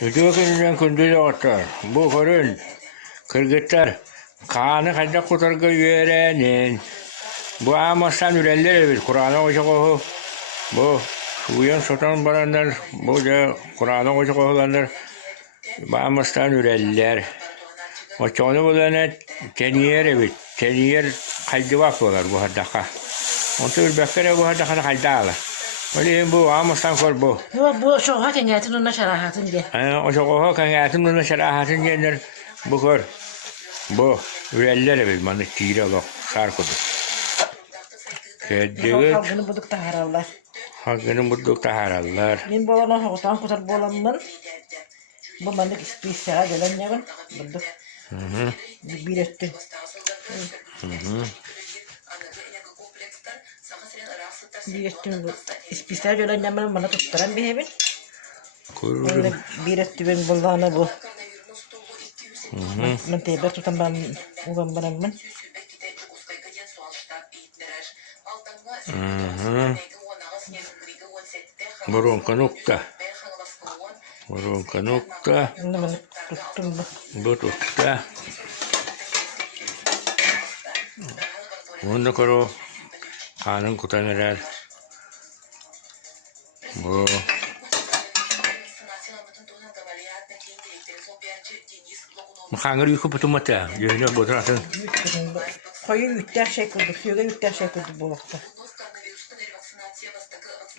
Ötüyor kendinden kunduyu otur. Bu korun. Kırgıtlar. Kanı kayda kutargı verenin. Bu amaçtan üreller evet. Kur'an'a koyacak oku. Bu uyan sotan baranlar. Bu da Kur'an'a koyacak okulanlar. Bu amaçtan üreller. O çoğunu bulana teniyer evet. Teniyer kaydı bakıyorlar bu haddaka. Ondan bir bakara bu haddaka kaydı alır. Öyle bu amaçtan kor bu. Bu şu hakin yatın onunla şarahatın diye. O çok oha kan hayatım bunu şerahatın gelir bu kor. Bu üreller bir manı tire bak sarkıdı. Keddiği Halkını bulduk da harallar. hakkını bulduk da harallar. Ben bolana hoğutan kutar bolamın. Bu mandık ispiysa gelen ne var? Bulduk. Bir etti. Bir etti bu. İspiysa gelen ne var bana tutturan bir evin. Öyle bir etti ben bolana bu. Ben tebrik tutan ben ulan ben. Burun nokta. Burun nokta. Bunu ben tuttum bu. Bu nokta. Bunu koro kanın kutanırar. Bu Mıkangır yıkıp oturmakta. Yönü bodrasın. Koyu yükler şey kıldı. Suya yükler şey kıldı bu vakta.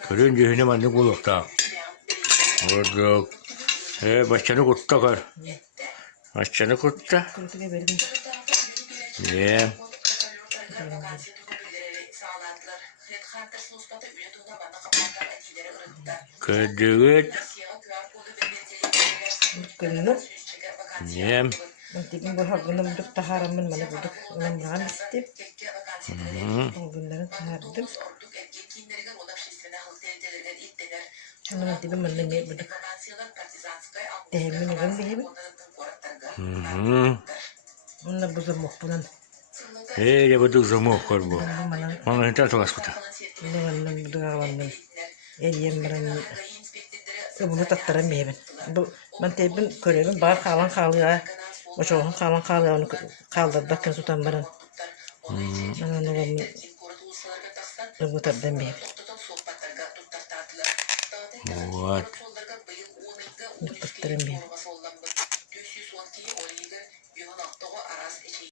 Kırın yönü mandık bulukta. Vurduk. Başkanı kutta kar. Başkanı kutta. Kılıkıya verdim. Ye. Kırdık. Kılını. Ye. Mantıkın bu hakkında bulduk da haramın bana bulduk. Onun rahmet istip. O günlerin tahardım. Onu mantıkın bana ne bulduk. Demin olan bir evin. Onunla bu zamok bulan. Ya betul semua korbo. Mana hendak tugas kita. Onunla bulduk ağalandım. Eliyem bana bunu tattaran bir evin. Bu mantıkın körevin bağır kalan kalıyor. O çoğun kalan kalıyor. Onu kaldırdık kan tutan bana. Onu bu tattaran bir evin. Buat. Tattaran bir evin.